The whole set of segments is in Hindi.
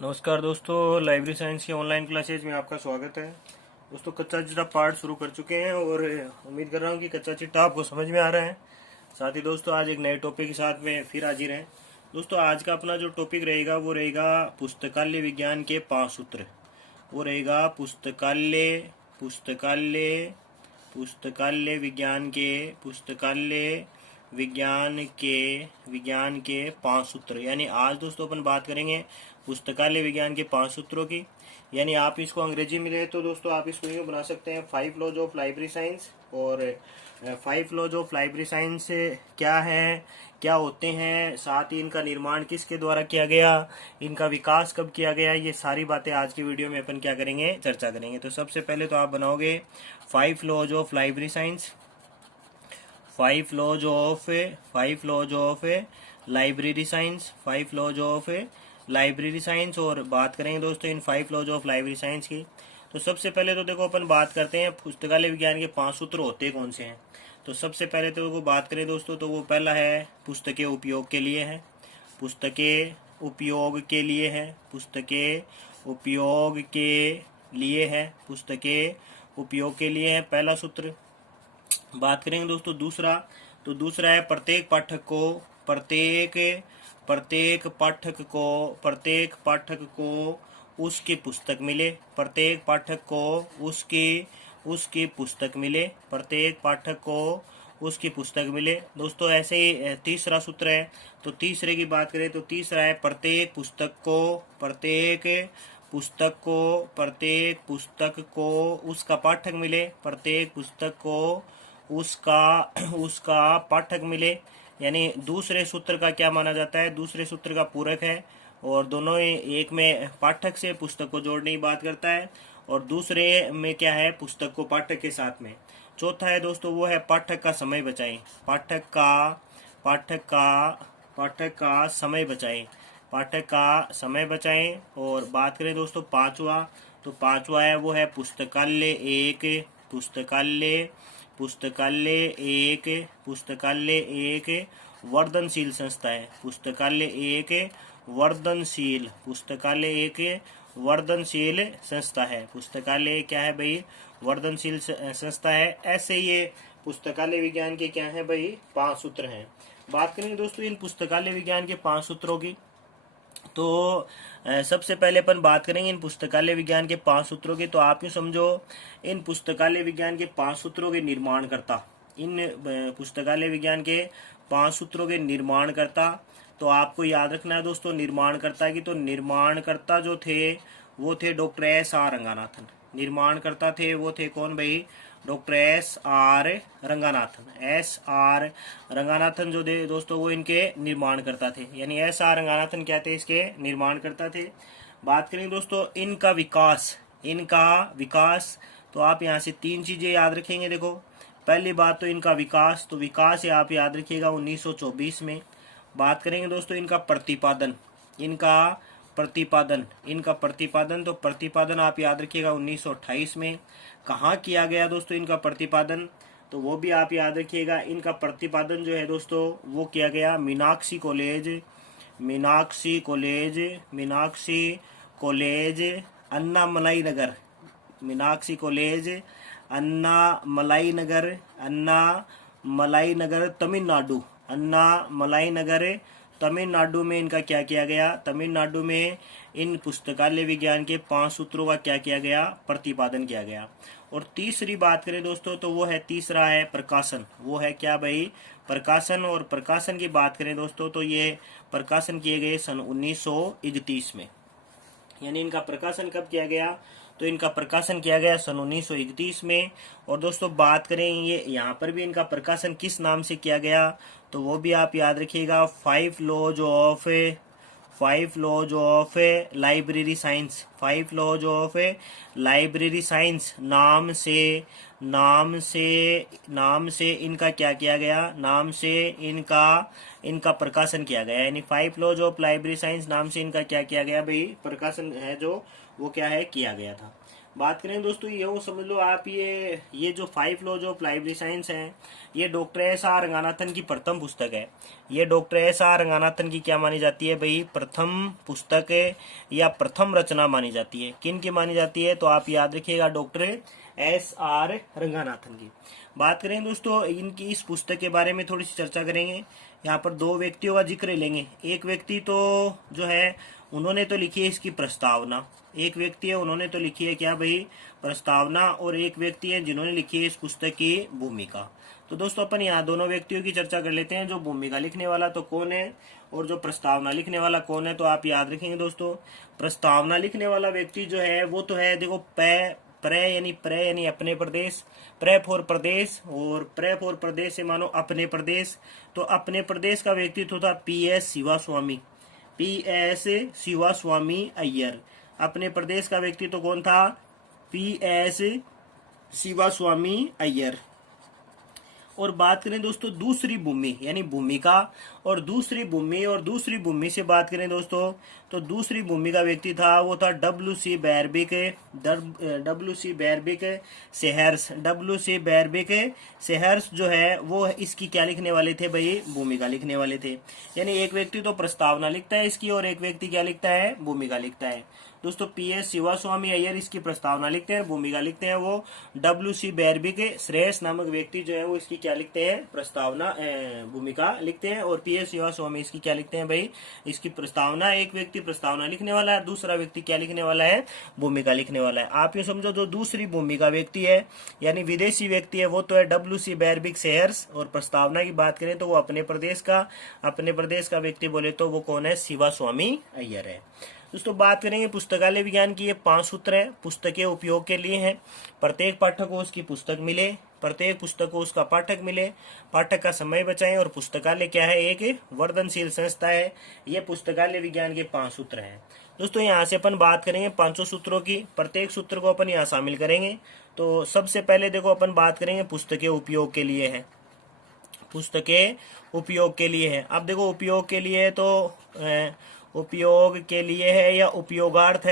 नमस्कार दोस्तों, लाइब्रेरी साइंस की ऑनलाइन क्लासेज में आपका स्वागत है। दोस्तों, कच्चा चिट्ठा पार्ट शुरू कर चुके हैं और उम्मीद कर रहा हूँ कि कच्चा चिट्ठा आपको समझ में आ रहा है। साथ ही दोस्तों, आज एक नए टॉपिक के साथ में फिर हाजिर हैं। दोस्तों, आज का अपना जो टॉपिक रहेगा वो रहेगा पुस्तकालय विज्ञान के 5 सूत्र। वो रहेगा पुस्तकालय पुस्तकालय पुस्तकालय विज्ञान के 5 सूत्र। यानी आज दोस्तों अपन बात करेंगे पुस्तकालय विज्ञान के 5 सूत्रों की। यानी आप इसको अंग्रेजी में ले तो दोस्तों आप इसको यूँ बना सकते हैं 5 लॉज ऑफ लाइब्रेरी साइंस। और 5 लॉज ऑफ लाइब्रेरी साइंस क्या है, क्या होते हैं, साथ ही इनका निर्माण किसके द्वारा किया गया, इनका विकास कब किया गया, ये सारी बातें आज की वीडियो में अपन क्या करेंगे, चर्चा करेंगे। तो सबसे पहले तो आप बनाओगे 5 laws of library science, 5 laws of library science, 5 laws of library science. और बात करेंगे दोस्तों इन 5 लॉज ऑफ लाइब्रेरी साइंस की। तो सबसे पहले तो देखो अपन बात करते हैं पुस्तकालय विज्ञान के 5 सूत्र होते कौन से हैं। तो सबसे पहले तो वो बात करें दोस्तों तो वो पहला है पुस्तकें उपयोग के लिए है, पुस्तकें उपयोग के लिए है, पुस्तकें उपयोग के लिए है, पुस्तकें उपयोग के लिए है, पहला सूत्र। बात करेंगे दोस्तों दूसरा, तो दूसरा है प्रत्येक पाठक को उसकी पुस्तक मिले, प्रत्येक पाठक को उसकी पुस्तक मिले, प्रत्येक पाठक को उसकी पुस्तक मिले। दोस्तों ऐसे ही तीसरा सूत्र है। तो तीसरे की बात करें तो तीसरा है प्रत्येक पुस्तक को उसका पाठक मिले, प्रत्येक पुस्तक को उसका पाठक मिले। यानी दूसरे सूत्र का क्या माना जाता है, दूसरे सूत्र का पूरक है और दोनों ही, एक में पाठक से पुस्तक को जोड़ने की बात करता है और दूसरे में क्या है, पुस्तक को पाठक के साथ में। चौथा है दोस्तों वो है पाठक का समय बचाएं, पाठक का समय बचाएं। और बात करें दोस्तों पांचवा, तो पांचवा है वो है पुस्तकालय एक वर्धनशील संस्था है, पुस्तकालय एक वर्धनशील संस्था है, पुस्तकालय क्या है भाई, वर्धनशील संस्था है। ऐसे ये पुस्तकालय विज्ञान के क्या है भाई, 5 सूत्र हैं। बात करेंगे दोस्तों इन पुस्तकालय विज्ञान के 5 सूत्रों की। तो सबसे पहले अपन बात करेंगे इन पुस्तकालय विज्ञान के 5 सूत्रों की। तो आप यूँ समझो इन पुस्तकालय विज्ञान के 5 सूत्रों के निर्माणकर्ता, इन पुस्तकालय विज्ञान के 5 सूत्रों के निर्माणकर्ता। तो आपको याद रखना है दोस्तों निर्माणकर्ता की। तो निर्माणकर्ता जो थे वो थे डॉक्टर एस आर रंगानाथन। निर्माणकर्ता थे वो थे कौन भाई, डॉक्टर एस आर रंगानाथन जो थे दोस्तों वो इनके निर्माणकर्ता थे। यानी एस आर रंगानाथन क्या थे, इसके निर्माणकर्ता थे। बात करें दोस्तों इनका विकास, तो आप यहाँ से 3 चीजें याद रखेंगे। देखो पहली बात तो इनका विकास, तो विकास है आप याद रखिएगा 1924 में। बात करेंगे दोस्तों इनका प्रतिपादन, तो प्रतिपादन आप याद रखिएगा 1928 में। कहाँ किया गया दोस्तों इनका प्रतिपादन, तो वो भी आप याद रखिएगा। इनका प्रतिपादन जो है दोस्तों वो किया गया मीनाक्षी कॉलेज अन्नामलाई नगर तमिलनाडु में इनका क्या किया गया, तमिलनाडु में इन पुस्तकालय विज्ञान के 5 सूत्रों का क्या किया गया, प्रतिपादन किया गया। और तीसरी बात करें दोस्तों तो वो है तीसरा है प्रकाशन, वो है क्या भाई, प्रकाशन। और प्रकाशन की बात करें दोस्तों तो ये प्रकाशन किए गए सन 1931 में। यानी इनका प्रकाशन कब किया गया, तो इनका प्रकाशन किया गया सन 1931 में। और दोस्तों बात करें ये यहाँ पर भी इनका प्रकाशन किस नाम से किया गया, तो वो भी आप याद रखिएगा 5 लॉज ऑफ लाइब्रेरी साइंस नाम से इनका क्या किया गया, नाम से इनका प्रकाशन किया गया। यानी 5 लॉज ऑफ लाइब्रेरी साइंस नाम से इनका क्या किया गया भाई, प्रकाशन है जो वो क्या है किया गया था। बात करें दोस्तों, ये समझ लो आप, ये जो 5 लॉज ऑफ लाइब्रेरी साइंस हैं, ये डॉक्टर एस आर रंगानाथन की प्रथम पुस्तक है। ये डॉक्टर एस आर रंगानाथन की क्या मानी जाती है भाई, प्रथम पुस्तक है या प्रथम रचना मानी जाती है। किन की मानी जाती है, तो आप याद रखिएगा, डॉक्टर एस आर रंगानाथन की। बात करें दोस्तों इनकी इस पुस्तक के बारे में थोड़ी सी चर्चा करेंगे। यहाँ पर 2 व्यक्तियों का जिक्र लेंगे। एक व्यक्ति तो जो है उन्होंने तो लिखी है इसकी प्रस्तावना, एक व्यक्ति है उन्होंने तो लिखी है क्या भाई, प्रस्तावना, और एक व्यक्ति है जिन्होंने लिखी है इस पुस्तक की भूमिका। तो दोस्तों अपन यहाँ दोनों व्यक्तियों की चर्चा कर लेते हैं। जो भूमिका लिखने वाला तो कौन है और जो प्रस्तावना लिखने वाला कौन है, तो आप याद रखेंगे दोस्तों, प्रस्तावना लिखने वाला व्यक्ति जो है वो तो है, देखो प्र यानी अपने प्रदेश, प्र फॉर प्रदेश, और प्र फॉर प्रदेश से मानो अपने प्रदेश। तो अपने प्रदेश का व्यक्तित्व था PS शिवास्वामी, PS शिवास्वामी अय्यर। अपने प्रदेश का व्यक्तित्व कौन था, PS शिवास्वामी अय्यर। और बात करें दोस्तों दूसरी भूमि यानी भूमिका और दूसरी भूमि से बात करें दोस्तों, तो दूसरी भूमि का व्यक्ति था वो था WC बैरबिक सेहर्स जो है वो इसकी क्या लिखने वाले थे भाई, भूमिका लिखने वाले थे। यानी एक व्यक्ति तो प्रस्तावना लिखता है इसकी और एक व्यक्ति क्या लिखता है, भूमिका लिखता है। दोस्तों PS शिवास्वामी अय्यर इसकी प्रस्तावना लिखते हैं, भूमिका लिखते हैं वो WC बैरबिक श्रेयस नामक व्यक्ति जो है वो इसकी क्या लिखते हैं, प्रस्तावना भूमिका लिखते हैं। और PS शिवास्वामी इसकी क्या लिखते हैं भाई, इसकी प्रस्तावना। एक व्यक्ति प्रस्तावना लिखने वाला है, दूसरा व्यक्ति क्या लिखने वाला है, भूमिका लिखने वाला है। आप ये समझो जो दूसरी भूमिका व्यक्ति है यानी विदेशी व्यक्ति है वो तो है WC बैरबिक सेहर्स, और प्रस्तावना की बात करें तो वो अपने प्रदेश का व्यक्ति बोले तो वो कौन है, शिवास्वामी अय्यर है। दोस्तों बात करेंगे पुस्तकालय विज्ञान की, ये 5 सूत्र है, पुस्तकें उपयोग के लिए हैं। प्रत्येक पाठक को उसकी पुस्तक मिले, प्रत्येक पुस्तक को उसका पाठक मिले, पाठक का समय बचाएं, और पुस्तकालय क्या है, एक वर्धनशील संस्था है। ये पुस्तकालय विज्ञान के 5 सूत्र हैं। दोस्तों यहाँ से अपन बात करेंगे 5 सूत्रों की, प्रत्येक सूत्र को अपन यहाँ शामिल करेंगे। तो सबसे पहले देखो अपन बात करेंगे पुस्तकें उपयोग के लिए है, पुस्तकें उपयोग के लिए है। अब देखो उपयोग के लिए तो उपयोग के लिए है या उपयोगार्थ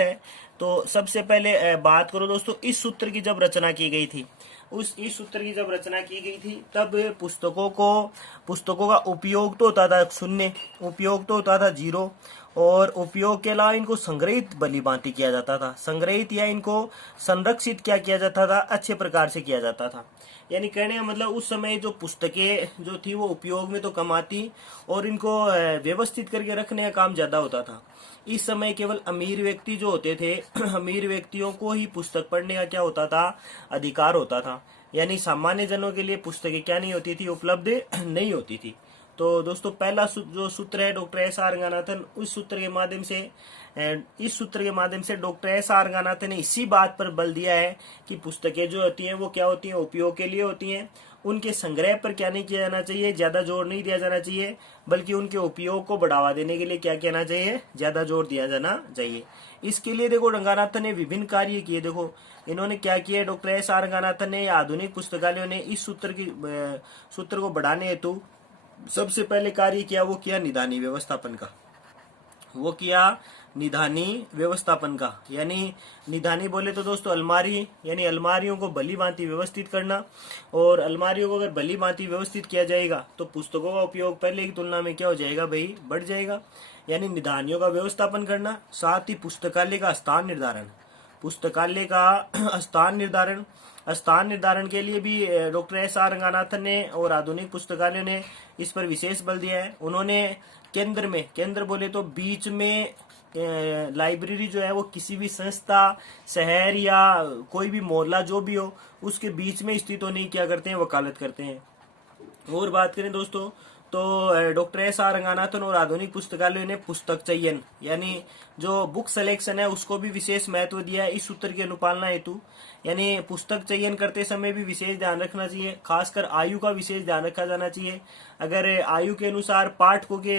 है। तो सबसे पहले बात करो दोस्तों, इस सूत्र की जब रचना की गई थी, इस सूत्र की जब रचना की गई थी तब पुस्तकों का उपयोग तो होता था 0, उपयोग तो होता था 0, और उपयोग के अलावा इनको संग्रहित भली भांति किया जाता था, संग्रहित या इनको संरक्षित क्या किया जाता था, अच्छे प्रकार से किया जाता था। यानी कहने का मतलब उस समय जो पुस्तकें जो थी वो उपयोग में तो कम आती और इनको व्यवस्थित करके रखने का काम ज्यादा होता था। इस समय केवल अमीर व्यक्ति जो होते थे अमीर व्यक्तियों को ही पुस्तक पढ़ने का क्या होता था, अधिकार होता था। यानी सामान्य जनों के लिए पुस्तकें क्या नहीं होती थी, उपलब्ध नहीं होती थी। तो दोस्तों पहला जो सूत्र है डॉक्टर एस आर रंगानाथन, इस सूत्र के माध्यम से डॉक्टर एस आर रंगानाथन ने इसी बात पर बल दिया है कि पुस्तकें जो होती हैं वो क्या होती हैं, उपयोग के लिए होती हैं। उनके संग्रह पर क्या नहीं किया जाना चाहिए, ज्यादा जोर नहीं दिया जाना चाहिए, बल्कि उनके उपयोग को बढ़ावा देने के लिए क्या कहना चाहिए, ज्यादा जोर दिया जाना चाहिए। इसके लिए देखो रंगानाथन ने विभिन्न कार्य किए। देखो इन्होंने क्या किया, डॉक्टर एस आर रंगानाथन ने आधुनिक पुस्तकालयों ने इस सूत्र को बढ़ाने हेतु सबसे पहले कार्य किया, वो किया निदानी व्यवस्थापन का। यानी निदानी बोले तो दोस्तों अलमारी, यानी अलमारियों को भली भांति व्यवस्थित करना। और अलमारियों को अगर भली भांति व्यवस्थित किया जाएगा तो पुस्तकों का उपयोग पहले की तुलना में क्या हो जाएगा भाई, बढ़ जाएगा। यानी निदानियों का व्यवस्थापन करना, साथ ही पुस्तकालय का स्थान निर्धारण के लिए भी डॉक्टर एस आर रंगानाथन ने और आधुनिक पुस्तकालयों ने इस पर विशेष बल दिया है। उन्होंने केंद्र बोले तो बीच में लाइब्रेरी जो है वो किसी भी संस्था, शहर या कोई भी मोहल्ला जो भी हो उसके बीच में स्थित होने की क्या करते हैं, वकालत करते हैं। और बात करें दोस्तों तो डॉक्टर एस आर रंगानाथन और आधुनिक पुस्तकालय ने पुस्तक चयन यानी जो बुक सिलेक्शन है उसको भी विशेष महत्व दिया है इस सूत्र की अनुपालना हेतु। यानी पुस्तक चयन करते समय भी विशेष ध्यान रखना चाहिए, खासकर आयु का विशेष ध्यान रखा जाना चाहिए। अगर आयु के अनुसार पाठकों के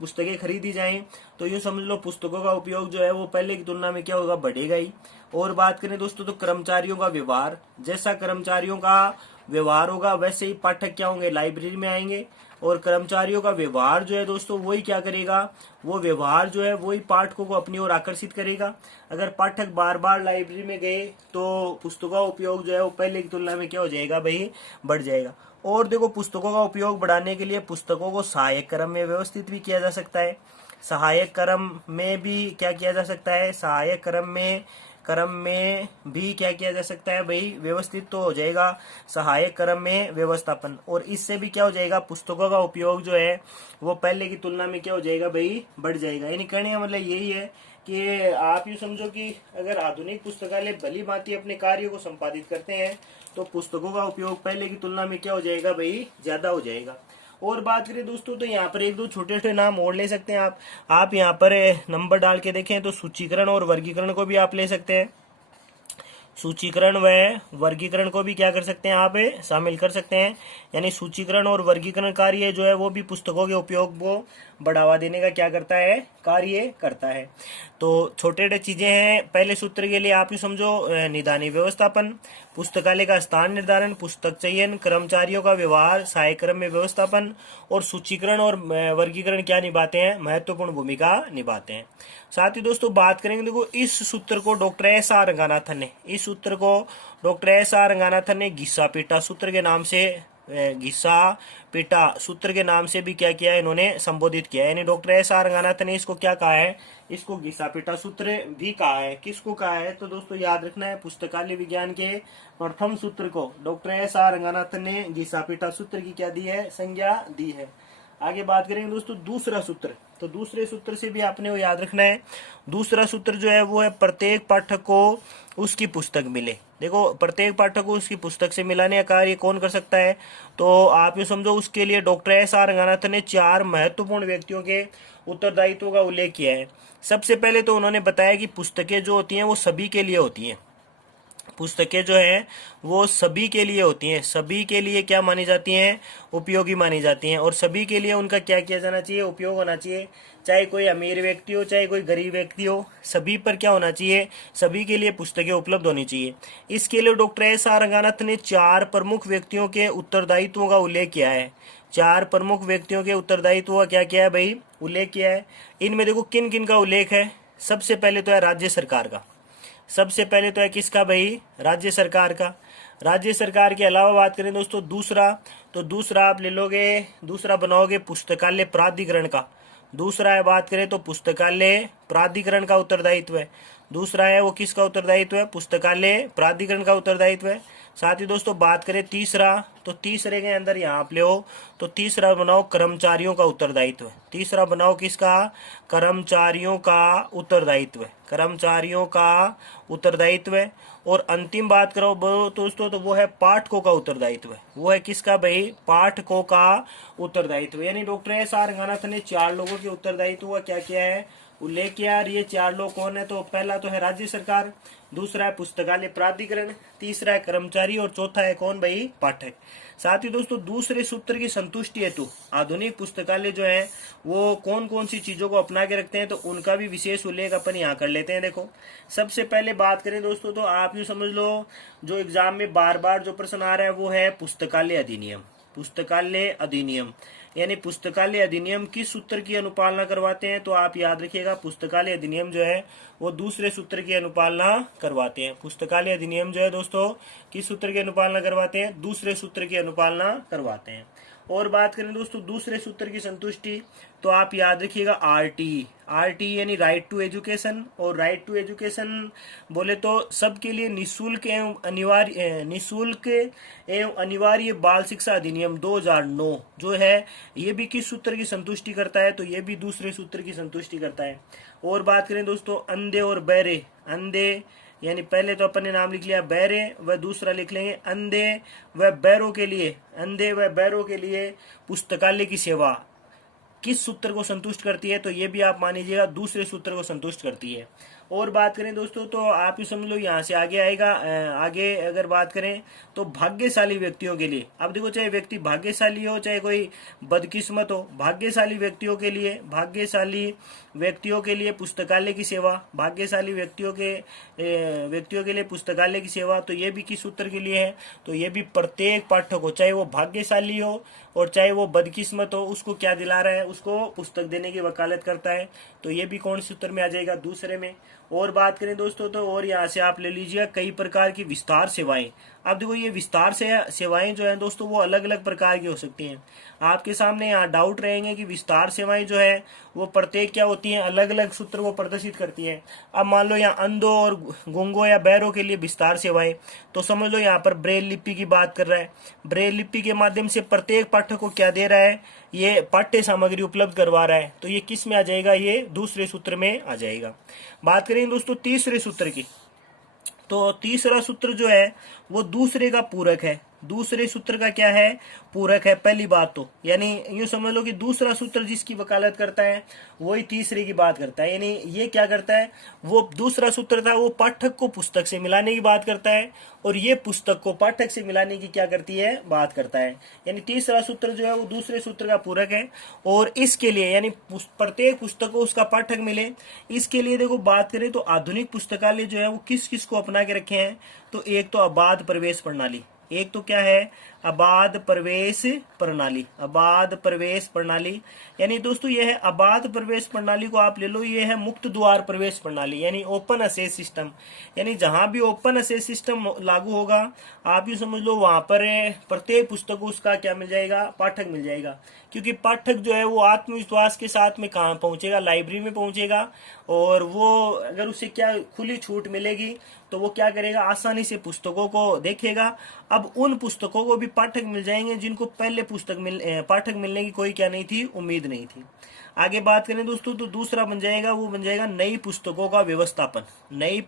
पुस्तकें खरीदी जाएं तो यूं समझ लो पुस्तकों का उपयोग जो है वो पहले की तुलना में क्या होगा, बढ़ेगा ही। और बात करें दोस्तों तो कर्मचारियों का व्यवहार, जैसा कर्मचारियों का व्यवहार होगा वैसे ही पाठक क्या होंगे, लाइब्रेरी में आएंगे। और कर्मचारियों का व्यवहार जो है दोस्तों वही क्या करेगा, वो व्यवहार जो है वही पाठकों को अपनी ओर आकर्षित करेगा। अगर पाठक बार बार लाइब्रेरी में गए तो पुस्तकों का उपयोग जो है वो पहले की तुलना में क्या हो जाएगा भाई, बढ़ जाएगा। और देखो पुस्तकों का उपयोग बढ़ाने के लिए पुस्तकों को सहायक क्रम में व्यवस्थित भी किया जा सकता है। सहायक क्रम में भी क्या किया जा सकता है, सहायक क्रम में भी क्या किया जा सकता है भाई, व्यवस्थित तो हो जाएगा सहायक क्रम में व्यवस्थापन। और इससे भी क्या हो जाएगा, पुस्तकों का उपयोग जो है वो पहले की तुलना में क्या हो जाएगा भाई, बढ़ जाएगा। यानी कहने का मतलब यही है कि आप ये समझो कि अगर आधुनिक पुस्तकालय भली भांति अपने कार्यों को संपादित करते हैं तो पुस्तकों का उपयोग पहले की तुलना में क्या हो जाएगा भाई, ज्यादा हो जाएगा। और बात करें दोस्तों तो यहाँ पर एक दो छोटे छोटे नाम और ले सकते हैं आप यहाँ पर नंबर डाल के देखें तो सूचीकरण और वर्गीकरण को भी आप ले सकते हैं। सूचीकरण व वर्गीकरण को भी क्या कर सकते हैं, आप शामिल कर सकते हैं। यानी सूचीकरण और वर्गीकरण कार्य जो है वो भी पुस्तकों के उपयोग को बढ़ावा देने का क्या करता है, कार्य करता है। तो छोटे छोटे चीजें हैं। पहले सूत्र के लिए आप ही समझो, निदानी व्यवस्थापन, पुस्तकालय का स्थान निर्धारण, पुस्तक चयन, कर्मचारियों का व्यवहार, सहायक क्रम में व्यवस्थापन और सूचीकरण और वर्गीकरण क्या निभाते हैं, महत्वपूर्ण भूमिका निभाते हैं। साथ ही दोस्तों बात करेंगे, देखो इस सूत्र को डॉक्टर एस आर रंगानाथन ने, इस सूत्र को डॉक्टर एस आर रंगानाथन ने घिसा पीटा सूत्र के नाम से, घिसा पीटा सूत्र के नाम से भी क्या किया है, इन्होंने संबोधित किया है। यानी डॉक्टर एस आर रंगानाथन ने इसको क्या कहा है, इसको घिसा पीटा सूत्र भी कहा है। किसको कहा है, तो दोस्तों याद रखना है पुस्तकालय विज्ञान के प्रथम सूत्र को डॉक्टर एस आर रंगानाथन ने घिसा पीटा सूत्र की क्या दी है, संज्ञा दी है। आगे बात करेंगे दोस्तों दूसरा सूत्र, तो दूसरे सूत्र से भी आपने वो याद रखना है। दूसरा सूत्र जो है वो है प्रत्येक पाठक को उसकी पुस्तक मिले। देखो प्रत्येक पाठक को उसकी पुस्तक से मिलाने का कार्य कौन कर सकता है, तो आप ये समझो उसके लिए डॉक्टर एस आर रंगानाथन ने 4 महत्वपूर्ण व्यक्तियों के उत्तरदायित्व का उल्लेख किया है। सबसे पहले तो उन्होंने बताया कि पुस्तकें जो होती हैं वो सभी के लिए होती हैं। पुस्तकें जो है वो सभी के लिए होती हैं, सभी के लिए क्या मानी जाती हैं, उपयोगी मानी जाती हैं। और सभी के लिए उनका क्या किया जाना चाहिए, उपयोग होना चाहिए। चाहे कोई अमीर व्यक्ति हो चाहे कोई गरीब व्यक्ति हो, सभी पर क्या होना चाहिए, सभी के लिए पुस्तकें उपलब्ध होनी चाहिए। इसके लिए डॉक्टर एस आर रंगानाथन ने 4 प्रमुख व्यक्तियों के उत्तरदायित्वों का उल्लेख किया है। 4 प्रमुख व्यक्तियों के उत्तरदायित्व का क्या किया है भाई, उल्लेख किया है। इनमें देखो किन किन का उल्लेख है। सबसे पहले तो है राज्य सरकार का, सबसे पहले तो है किसका भाई, राज्य सरकार का। राज्य सरकार के अलावा बात करें दोस्तों दूसरा, तो दूसरा आप ले लोगे, दूसरा बनाओगे पुस्तकालय प्राधिकरण का। दूसरा है बात करें तो पुस्तकालय प्राधिकरण का उत्तरदायित्व है। दूसरा है वो किसका उत्तरदायित्व है, पुस्तकालय प्राधिकरण का उत्तरदायित्व है। साथ ही दोस्तों बात करें तीसरा, तो तीसरे के अंदर यहाँ आप ले हो, तो तीसरा बनाओ कर्मचारियों का उत्तरदायित्व। तीसरा बनाओ किसका, कर्मचारियों का उत्तरदायित्व है, कर्मचारियों का उत्तरदायित्व है। और अंतिम बात करो दोस्तों तो वो है पाठकों का उत्तरदायित्व है। वो है किसका भाई, पाठकों का उत्तरदायित्व। यानी डॉक्टर एस आर रंगानाथन ने 4 लोगों के उत्तरदायित्व का क्या किया है, उल्लेख किया। ये 4 लोग कौन है, तो पहला तो है राज्य सरकार, दूसरा है पुस्तकालय प्राधिकरण, तीसरा है कर्मचारी और चौथा है कौन भाई, पाठक। साथ ही दोस्तों दूसरे सूत्र की संतुष्टि हेतु आधुनिक पुस्तकालय जो है वो कौन कौन सी चीजों को अपना के रखते हैं, तो उनका भी विशेष उल्लेख अपन यहाँ कर लेते हैं। देखो सबसे पहले बात करें दोस्तों तो आप यूँ समझ लो, जो एग्जाम में बार बार जो प्रश्न आ रहा है वो है पुस्तकालय अधिनियम। पुस्तकालय अधिनियम यानी पुस्तकालय अधिनियम किस सूत्र की अनुपालना करवाते हैं, तो आप याद रखिएगा पुस्तकालय अधिनियम जो है वो दूसरे सूत्र की अनुपालना करवाते हैं। पुस्तकालय अधिनियम जो है दोस्तों किस सूत्र की अनुपालना करवाते हैं, दूसरे सूत्र की अनुपालना करवाते हैं। और बात करें दोस्तों दूसरे सूत्र की संतुष्टि, तो आप याद रखिएगा आरटी, आरटी यानी राइट टू एजुकेशन। और राइट टू एजुकेशन बोले तो सबके लिए निःशुल्क एवं अनिवार्य बाल शिक्षा अधिनियम 2009 जो है ये भी किस सूत्र की संतुष्टि करता है, तो ये भी दूसरे सूत्र की संतुष्टि करता है। और बात करें दोस्तों अंधे और बहरे, अंधे यानी पहले तो अपन ने नाम लिख लिया बहरे, व दूसरा लिख लेंगे अंधे व बहरों के लिए, अंधे व बहरों के लिए पुस्तकालय की सेवा किस सूत्र को संतुष्ट करती है, तो ये भी आप मान लीजिएगा दूसरे सूत्र को संतुष्ट करती है। और बात करें दोस्तों तो आप ही समझ लो यहाँ से आगे आएगा। आगे अगर बात करें तो भाग्यशाली व्यक्तियों के लिए, अब देखो चाहे व्यक्ति भाग्यशाली हो चाहे कोई बदकिस्मत हो, भाग्यशाली व्यक्तियों के लिए पुस्तकालय की सेवा, भाग्यशाली व्यक्तियों के लिए पुस्तकालय की सेवा, तो ये भी किस सूत्र के लिए है, तो ये भी प्रत्येक पाठक हो, चाहे वो भाग्यशाली हो और चाहे वो बदकिस्मत हो, उसको क्या दिला रहा है, उसको पुस्तक देने की वकालत करता है। तो ये भी कौन सूत्र में आ जाएगा, दूसरे में। और बात करें दोस्तों तो और यहाँ से आप ले लीजिए कई प्रकार की विस्तार सेवाएं। अब देखो ये विस्तार से सेवाएं जो है दोस्तों वो अलग अलग प्रकार की हो सकती हैं। आपके सामने यहाँ डाउट रहेंगे कि विस्तार सेवाएं जो है वो प्रत्येक क्या होती हैं, अलग अलग सूत्र वो प्रदर्शित करती हैं। अब मान लो यहाँ अंधों और गूंगों या बहरों के लिए विस्तार सेवाएं, तो समझ लो यहाँ पर ब्रेल लिपि की बात कर रहा है। ब्रेल लिपि के माध्यम से प्रत्येक पाठक को क्या दे रहा है, ये पाठ्य सामग्री उपलब्ध करवा रहा है। तो ये किस में आ जाएगा, ये दूसरे सूत्र में आ जाएगा। बात करें दोस्तों तीसरे सूत्र की, तो तीसरा सूत्र जो है वो दूसरे का पूरक है। दूसरे सूत्र का क्या है, पूरक है। पहली बात तो यानी यूं समझ लो कि दूसरा सूत्र जिसकी वकालत करता है वही तीसरे की बात करता है। यानी ये क्या करता है, वो दूसरा सूत्र था वो पाठक को पुस्तक से मिलाने की बात करता है और ये पुस्तक को पाठक से मिलाने की क्या करती है, बात करता है। यानी तीसरा सूत्र जो है वो दूसरे सूत्र का पूरक है। और इसके लिए यानी प्रत्येक पुस्तक को उसका पाठक मिले, इसके लिए देखो बात करें तो आधुनिक पुस्तकालय जो है वो किस किस को अपना के रखे हैं, तो एक तो अबाध प्रवेश प्रणाली, एक तो क्या है अबाध प्रवेश प्रणाली। अबाध प्रवेश प्रणाली यानी दोस्तों ये है अबाध प्रवेश प्रणाली को आप ले लो, ये है मुक्त द्वार प्रवेश प्रणाली यानी ओपन असेस सिस्टम। यानी जहां भी ओपन असेस सिस्टम लागू होगा आप ये समझ लो वहां पर प्रत्येक पुस्तक को उसका क्या मिल जाएगा, पाठक मिल जाएगा। क्योंकि पाठक जो है वो आत्मविश्वास के साथ में कहाँ पहुंचेगा, लाइब्रेरी में पहुंचेगा। और वो अगर उसे क्या खुली छूट मिलेगी तो वो क्या करेगा, आसानी से पुस्तकों को देखेगा। अब उन पुस्तकों को भी पाठक मिल जाएंगे जिनको पहले पाठक मिलने की कोई क्या नहीं थी, उम्मीद नहीं थी। आगे बात करें दोस्तों तो दूसरा बन जाएगा, वो बन जाएगा नई पुस्तकों का व्यवस्थापन। नई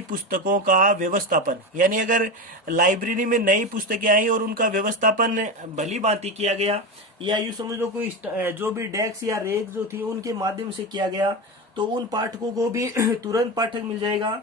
पुस्तकों का व्यवस्थापन यानी अगर लाइब्रेरी में नई पुस्तकें आई और उनका व्यवस्थापन भली भांति किया गया, या यूं समझ लो कोई जो भी डेस्क या रेक जो थी उनके माध्यम से किया गया, तो उन पाठकों को भी तुरंत पाठक मिल जाएगा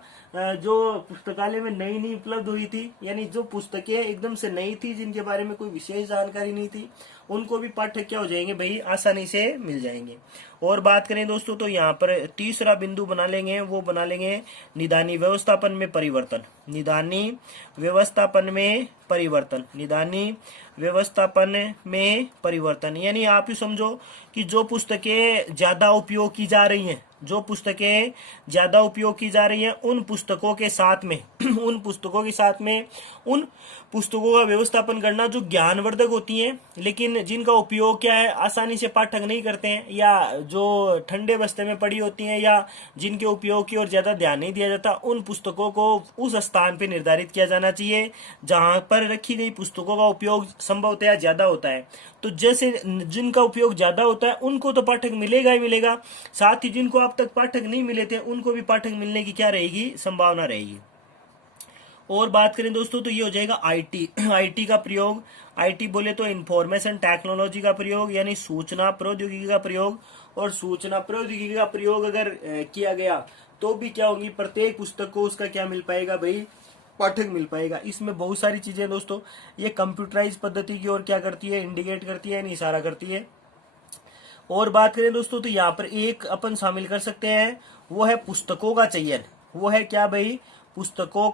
जो पुस्तकालय में नई नई उपलब्ध हुई थी। यानी जो पुस्तकें एकदम से नई थी जिनके बारे में कोई विशेष जानकारी नहीं थी, उनको भी पाठक क्या हो जाएंगे भाई, आसानी से मिल जाएंगे। और बात करें दोस्तों तो यहाँ पर तीसरा बिंदु बना लेंगे, वो बना लेंगे निदानी व्यवस्थापन में परिवर्तन। निदानी व्यवस्थापन में परिवर्तन, निदानी व्यवस्थापन में परिवर्तन यानी आप ही समझो कि जो पुस्तकें ज्यादा उपयोग की जा रही हैं, जो पुस्तकें ज्यादा उपयोग की जा रही हैं उन पुस्तकों के साथ में उन पुस्तकों का व्यवस्थापन करना जो ज्ञानवर्धक होती हैं लेकिन जिनका उपयोग क्या है, आसानी से पाठक नहीं करते हैं, या जो ठंडे बस्ते में पड़ी होती हैं, या जिनके उपयोग की ओर ज्यादा ध्यान नहीं दिया जाता, उन पुस्तकों को उस स्थान पर निर्धारित किया जाना चाहिए जहां पर रखी गई पुस्तकों का उपयोग संभवतया ज्यादा होता है। तो जैसे जिनका उपयोग ज्यादा होता है उनको तो पाठक मिलेगा ही मिलेगा, साथ ही जिनको अब तक पाठक नहीं मिले थे उनको भी पाठक मिलने की क्या रहेगी, संभावना रहेगी। और बात करें दोस्तों तो ये हो जाएगा आईटी। आईटी का प्रयोग, आईटी बोले तो इंफॉर्मेशन टेक्नोलॉजी का प्रयोग यानी सूचना प्रौद्योगिकी का प्रयोग। और सूचना प्रौद्योगिकी का प्रयोग अगर किया गया तो भी क्या होगी, प्रत्येक पुस्तक को उसका क्या मिल पाएगा भाई, पाठक मिल पाएगा। इसमें बहुत सारी चीजें दोस्तों ये कंप्यूटराइज पद्धति की ओर क्या करती है, इंडिकेट करती है यानी इशारा करती है। और बात करें दोस्तों तो यहाँ पर एक अपन शामिल कर सकते हैं, वो है पुस्तकों का चयन। वो है क्या भाई, पुस्तकों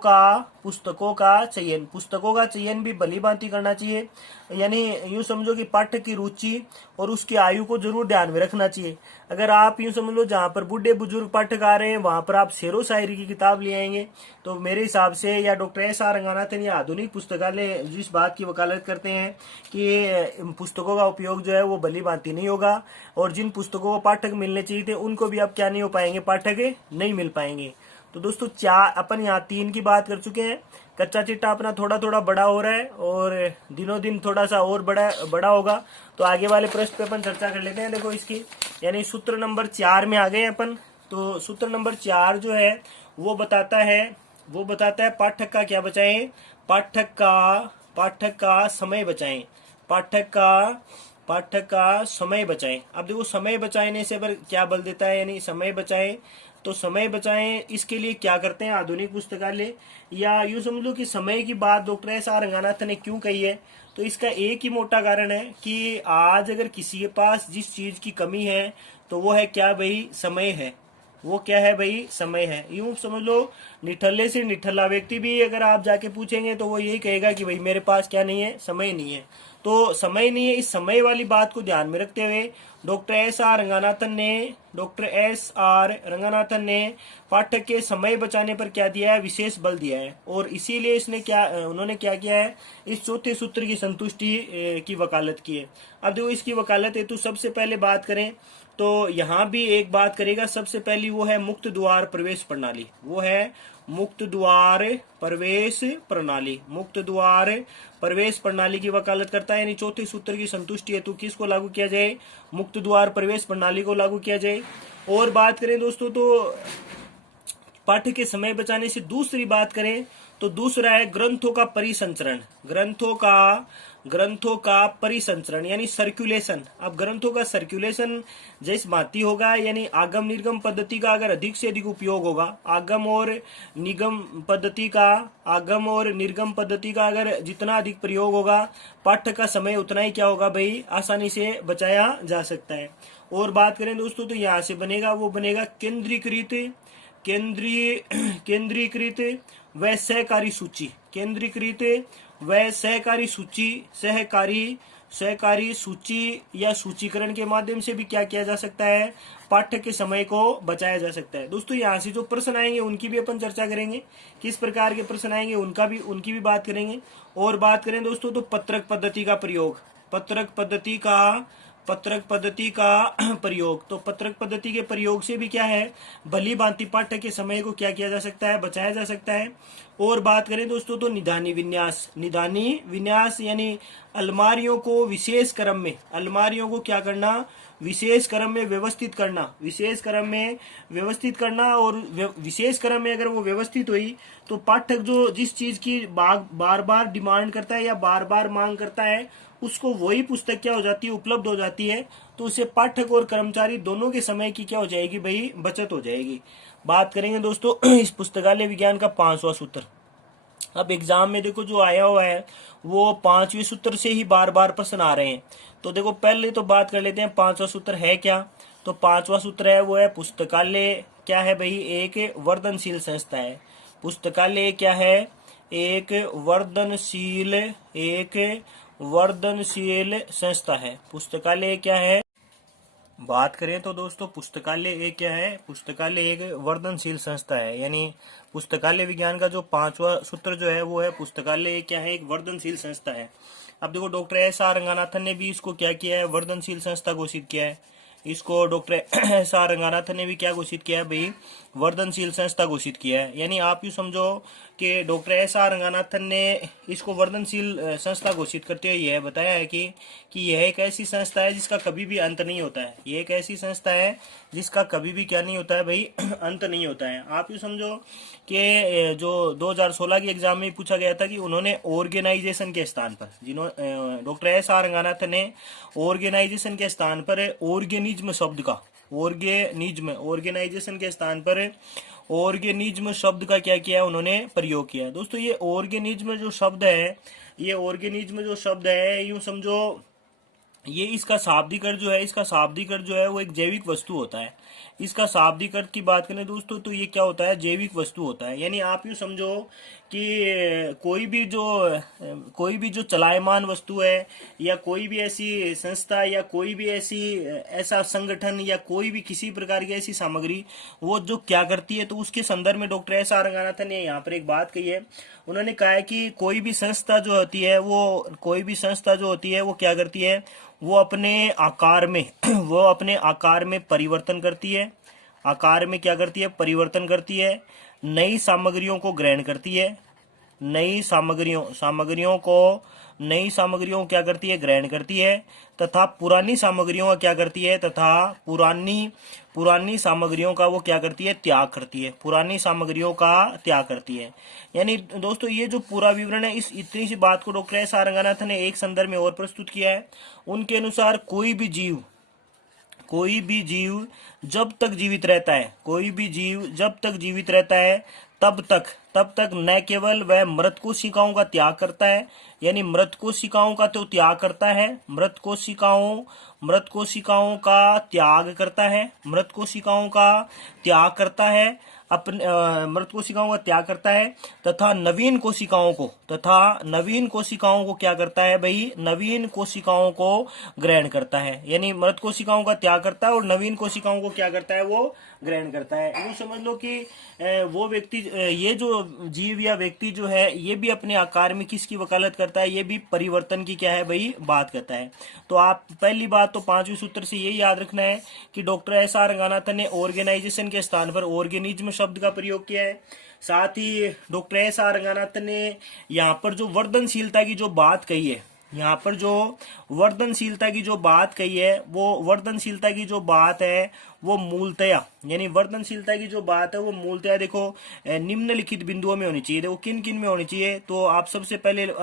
का चयन। पुस्तकों का चयन भी भली भांति करना चाहिए। यानी यूं समझो कि पाठक की रुचि और उसकी आयु को जरूर ध्यान में रखना चाहिए। अगर आप यूं समझ लो जहां पर बूढ़े बुजुर्ग पाठक आ रहे हैं वहां पर आप शेरो शायरी की किताब ले आएंगे तो मेरे हिसाब से, या डॉक्टर S.R. रंगानाथन या आधुनिक पुस्तकालय जिस बात की वकालत करते हैं कि पुस्तकों का उपयोग जो है वो भली भांति नहीं होगा, और जिन पुस्तकों को पाठक मिलने चाहिए थे उनको भी अब क्या नहीं हो पाएंगे, पाठक नहीं मिल पाएंगे। तो दोस्तों अपन यहाँ 3 की बात कर चुके हैं। कच्चा चिट्टा अपना थोड़ा थोड़ा बड़ा हो रहा है और दिनों दिन थोड़ा सा और बड़ा होगा। तो आगे वाले प्रश्न पे अपन चर्चा कर लेते हैं। देखो इसकी यानी सूत्र नंबर 4 में आ गए अपन। तो सूत्र नंबर 4 जो है वो बताता है पाठक का क्या बचाएं, पाठक का समय बचाएं, पाठक का पाठक का समय बचाएं। अब देखो समय बचाने से पर क्या बल देता है, यानी समय बचाएं, तो समय बचाएं इसके लिए क्या करते हैं आधुनिक पुस्तकालय, या यूं समझ लो कि समय की बात डॉक्टर एस आर रंगानाथन ने क्यों कही है, तो इसका एक ही मोटा कारण है कि आज अगर किसी के पास जिस चीज की कमी है तो वो है क्या भाई, समय है। वो क्या है भाई, समय है। यूं समझ लो निठल्ले से निठल्ला व्यक्ति भी अगर आप जाके पूछेंगे तो वो यही कहेगा कि भाई मेरे पास क्या नहीं है, समय नहीं है। तो समय नहीं है, इस समय वाली बात को ध्यान में रखते हुए डॉक्टर एस आर रंगानाथन ने पाठक के समय बचाने पर क्या दिया है, विशेष बल दिया है। और इसीलिए उन्होंने क्या किया है, इस चौथे सूत्र की संतुष्टि की वकालत की है। अब देखो इसकी वकालत हेतु सबसे पहले बात करें तो यहाँ भी एक बात करेगा, सबसे पहली वो है मुक्त द्वार प्रवेश प्रणाली। वो है मुक्त द्वार प्रवेश प्रणाली। मुक्त द्वार प्रवेश प्रणाली की वकालत करता है, यानी चौथे सूत्र की संतुष्टि हेतु किसको लागू किया जाए, मुक्त द्वार प्रवेश प्रणाली को लागू किया जाए। और बात करें दोस्तों तो पाठ्य के समय बचाने से दूसरी बात करें तो दूसरा है ग्रंथों का परिसंचरण। ग्रंथों का परिसंचरण यानी सर्कुलेशन। अब ग्रंथों का सर्कुलेशन जैसे भांति होगा, यानी आगम निर्गम पद्धति का अगर अधिक से अधिक उपयोग होगा, आगम और निर्गम पद्धति का अगर जितना अधिक प्रयोग होगा, पाठ्य का समय उतना ही क्या होगा भाई, आसानी से बचाया जा सकता है। और बात करें दोस्तों तो यहाँ से वो बनेगा केंद्रीकृत व सहकारी सूची। केंद्रीकृत व सहकारी सूची या सूचीकरण के माध्यम से भी क्या किया जा सकता है, पाठ्य के समय को बचाया जा सकता है। दोस्तों यहाँ से जो प्रश्न आएंगे उनकी भी अपन चर्चा करेंगे, किस प्रकार के प्रश्न आएंगे उनकी भी बात करेंगे। और बात करें दोस्तों तो पत्रक पद्धति का प्रयोग। पत्रक पद्धति का प्रयोग, तो पत्रक पद्धति के प्रयोग से भी क्या है, भली भांति पाठ्य के समय को क्या किया जा सकता है, बचाया जा सकता है। और बात करें दोस्तों तो निधानी विन्यास यानी अलमारियों को विशेष क्रम में, अलमारियों को क्या करना, विशेष क्रम में व्यवस्थित करना, और विशेष क्रम में अगर वो व्यवस्थित हुई तो पाठक जो जिस चीज की बार बार डिमांड करता है या बार बार मांग करता है, उसको वही पुस्तक क्या हो जाती है, उपलब्ध हो जाती है। तो उससे पाठक और कर्मचारी दोनों के समय की क्या हो जाएगी भाई, बचत हो जाएगी। बात करेंगे दोस्तों इस पुस्तकालय विज्ञान का 5वां सूत्र। अब एग्जाम में देखो जो आया हुआ है वो 5वें सूत्र से ही बार बार प्रश्न आ रहे हैं। तो देखो पहले तो बात कर लेते हैं 5वां सूत्र है क्या। तो 5वां सूत्र है वो है पुस्तकालय क्या है भाई, एक वर्धनशील संस्था है। पुस्तकालय क्या है, एक वर्धनशील संस्था है। पुस्तकालय क्या है, बात करें तो दोस्तों पुस्तकालय एक क्या है, पुस्तकालय एक वर्धनशील संस्था है। यानी पुस्तकालय विज्ञान का जो 5वां सूत्र जो है वो है पुस्तकालय क्या है, एक वर्धनशील संस्था है। अब देखो डॉक्टर एस आर रंगानाथन ने भी इसको क्या किया है, वर्धनशील संस्था घोषित किया है। इसको डॉक्टर एस आर रंगानाथन ने भी क्या घोषित किया है भाई, वर्धनशील संस्था घोषित किया है। यानी आप यूँ समझो कि डॉक्टर एस आर रंगानाथन ने इसको वर्धनशील संस्था घोषित करते हुए यह बताया है कि यह एक ऐसी संस्था है जिसका कभी भी अंत नहीं होता है। यह एक ऐसी संस्था है जिसका कभी भी क्या नहीं होता है भाई, अंत नहीं होता है। आप यूँ समझो कि जो 2016 के एग्जाम में पूछा गया था कि उन्होंने ऑर्गेनाइजेशन के स्थान पर, डॉक्टर एस आर रंगानाथन ने ऑर्गेनाइजेशन के स्थान पर ऑर्गेनिज्म शब्द का, ऑर्गेनाइजेशन के स्थान पर ऑर्गेनिज्म शब्द का क्या किया, उन्होंने प्रयोग किया। दोस्तों ये ऑर्गेनिज्म जो शब्द है, यूं समझो ये इसका शाब्दिक अर्थ जो है वो एक जैविक वस्तु होता है। इसका शाब्दिक अर्थ की बात करें दोस्तों तो ये क्या होता है, जैविक वस्तु होता है। यानी आप यूँ समझो कि कोई भी जो चलायमान वस्तु है या कोई भी ऐसी संस्था या कोई भी ऐसा संगठन या कोई भी किसी प्रकार की ऐसी सामग्री वो जो क्या करती है, तो उसके संदर्भ में डॉक्टर एस आर रंगानाथन ने यहाँ पर एक बात कही है। उन्होंने कहा है कि कोई भी संस्था जो होती है वो क्या करती है, वो अपने आकार में परिवर्तन करती है। आकार में क्या करती है, परिवर्तन करती है। नई सामग्रियों को ग्रहण करती है। नई सामग्रियों को क्या करती है, ग्रहण करती है। तथा पुरानी सामग्रियों का क्या करती है, पुरानी सामग्रियों का वो क्या करती है, त्याग करती है, पुरानी सामग्रियों का त्याग करती है। यानी दोस्तों ये जो पूरा विवरण है, इस इतनी सी बात को डॉक्टर एस आर रंगनाथन ने एक संदर्भ में और प्रस्तुत किया है। उनके अनुसार कोई भी जीव जब तक जीवित रहता है, कोई भी जीव जब तक जीवित रहता है तब तक न केवल वह मृत कोशिकाओं का त्याग करता है, यानी मृत कोशिकाओं का तो त्याग करता है, मृत कोशिकाओं का त्याग करता है, मृत कोशिकाओं का त्याग करता है, अपने मृत कोशिकाओं का त्याग करता है, तथा नवीन कोशिकाओं को क्या करता है भाई, नवीन कोशिकाओं को ग्रहण करता है। यानी मृत कोशिकाओं का त्याग करता है और नवीन कोशिकाओं को क्या करता है, वो ग्रहण करता है। यूँ समझ लो कि वो व्यक्ति, ये जो जीव या व्यक्ति जो है, ये भी अपने आकार में किसकी वकालत करता है, ये भी परिवर्तन की क्या है भाई, बात करता है। तो आप पहली बात तो 5वें सूत्र से ये याद रखना है कि डॉक्टर एस आर रंगनाथन ने ऑर्गेनाइजेशन के स्थान पर ऑर्गेनिज्म शब्द का प्रयोग किया है। साथ ही डॉक्टर एस आर रंगनाथन ने यहाँ पर जो वर्धनशीलता की जो बात कही है, यहाँ पर जो वर्धनशीलता की जो बात कही है, वो वर्धनशीलता की जो बात है वो मूलतया, यानी वर्धनशीलता की जो बात है वो मूलतया देखो निम्नलिखित बिंदुओं में होनी चाहिए। देखो किन किन में होनी चाहिए, तो आप सबसे पहले ले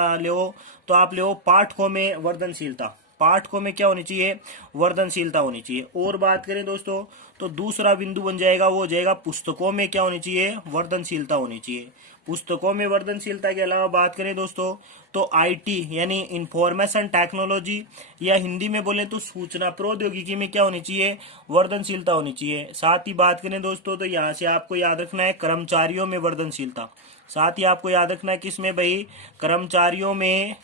तो आप ले पाठकों में वर्धनशीलता, पाठकों में क्या होनी चाहिए, वर्धनशीलता होनी चाहिए। और बात करें दोस्तों तो दूसरा बिंदु बन जाएगा, वो हो जाएगा पुस्तकों में क्या होनी चाहिए, वर्धनशीलता होनी चाहिए। पुस्तकों में वर्धनशीलता के अलावा बात करें दोस्तों तो आईटी यानी इंफॉर्मेशन टेक्नोलॉजी, या हिंदी में बोले तो सूचना प्रौद्योगिकी में क्या होनी चाहिए, वर्धनशीलता होनी चाहिए। साथ ही बात करें दोस्तों तो यहाँ से आपको याद रखना है कर्मचारियों में वर्धनशीलता, साथ ही आपको याद रखना है किसमें भाई, कर्मचारियों में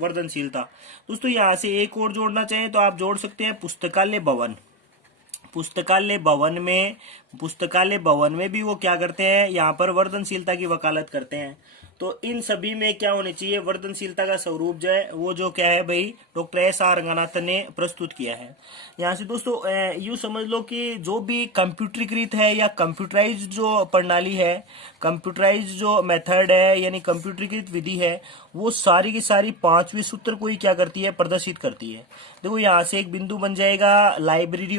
वर्धनशीलता। दोस्तों यहाँ से एक और जोड़ना चाहें तो आप जोड़ सकते हैं पुस्तकालय भवन में भी वो क्या करते हैं, यहाँ पर वर्धनशीलता की वकालत करते हैं। तो इन सभी में क्या होनी चाहिए, वर्धनशीलता का स्वरूप जो है वो जो क्या है भाई, डॉक्टर एस आर रंगनाथन ने प्रस्तुत किया है। यहाँ से दोस्तों यूँ समझ लो कि जो भी कंप्यूटरीकृत है या कंप्यूटराइज जो प्रणाली है, कंप्यूटराइज जो मेथड है यानी कंप्यूटरीकृत विधि है, वो सारी की सारी 5वें सूत्र को ही क्या करती है, प्रदर्शित करती है। देखो यहाँ से एक बिंदु बन जाएगा लाइब्रेरी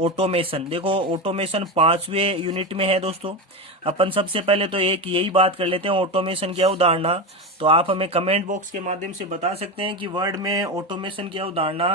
ऑटोमेशन। देखो ऑटोमेशन 5वें यूनिट में है दोस्तों। अपन सबसे पहले तो एक यही बात कर लेते हैं, ऑटोमेशन क्या उदाहरणा। तो आप हमें कमेंट बॉक्स के माध्यम से बता सकते हैं कि वर्ड में ऑटोमेशन क्या उदाहरणा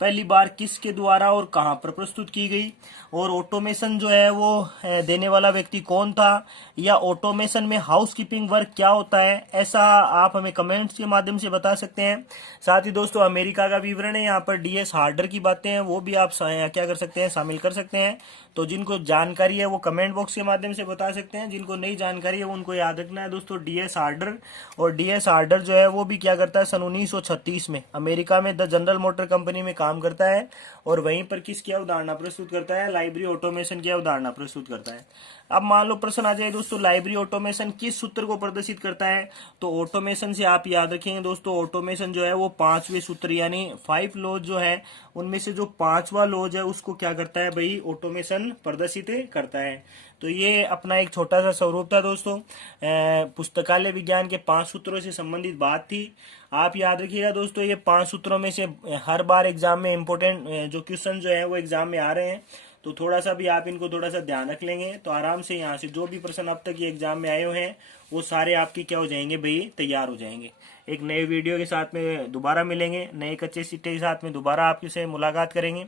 पहली बार किसके द्वारा और कहां पर प्रस्तुत की गई, और ऑटोमेशन जो है वो देने वाला व्यक्ति कौन था, या ऑटोमेशन में हाउसकीपिंग वर्क क्या होता है, ऐसा आप हमें कमेंट्स के माध्यम से बता सकते हैं। साथ ही दोस्तों अमेरिका का विवरण है, यहाँ पर DS हार्डर की बातें हैं वो भी आप क्या कर सकते हैं, शामिल कर सकते हैं। तो जिनको जानकारी है वो कमेंट बॉक्स के माध्यम से बता सकते हैं, जिनको नहीं जानकारी है वो उनको याद रखना है दोस्तों DS हार्डर। और DS हार्डर जो है वो भी क्या करता है, सन 1936 में अमेरिका में द जनरल मोटर कंपनी में काम करता है, और वहीं पर किसकी अवधारणा प्रस्तुत करता है, लाइब्रेरी ऑटोमेशन की अवधारणा प्रस्तुत करता है। अब मान लो प्रश्न आ जाए दोस्तों, लाइब्रेरी ऑटोमेशन किस सूत्र को प्रदर्शित करता है, तो ऑटोमेशन से आप याद रखेंगे दोस्तों, ऑटोमेशन जो है वो 5वें सूत्र यानी 5 लॉज जो है उनमें से जो 5वां लॉज है उसको क्या करता है भाई, ऑटोमेशन प्रदर्शित करता है। तो ये अपना एक छोटा सा स्वरूप था दोस्तों, पुस्तकालय विज्ञान के 5 सूत्रों से संबंधित बात थी। आप याद रखिएगा दोस्तों, ये 5 सूत्रों में से हर बार एग्जाम में इम्पोर्टेंट जो क्वेश्चन जो है वो एग्जाम में आ रहे हैं, तो थोड़ा सा भी आप इनको थोड़ा सा ध्यान रख लेंगे तो आराम से यहाँ से जो भी प्रश्न अब तक ये एग्जाम में आए हुए हैं वो सारे आपके क्या हो जाएंगे भाई, तैयार हो जाएंगे। एक नए वीडियो के साथ में दोबारा मिलेंगे, नए कच्चे चिट्टे के साथ में दोबारा आपके से मुलाकात करेंगे।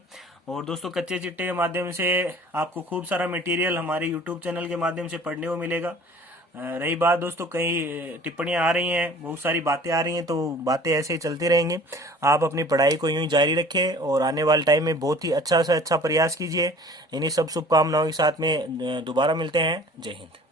और दोस्तों कच्चे चिट्टे के माध्यम से आपको खूब सारा मटेरियल हमारे यूट्यूब चैनल के माध्यम से पढ़ने को मिलेगा। रही बात दोस्तों, कई टिप्पणियां आ रही हैं, बहुत सारी बातें आ रही हैं, तो बातें ऐसे ही चलती रहेंगी। आप अपनी पढ़ाई को यूं ही जारी रखें और आने वाले टाइम में बहुत ही अच्छा से अच्छा प्रयास कीजिए। इन्हीं सब शुभकामनाओं के साथ में दोबारा मिलते हैं। जय हिंद।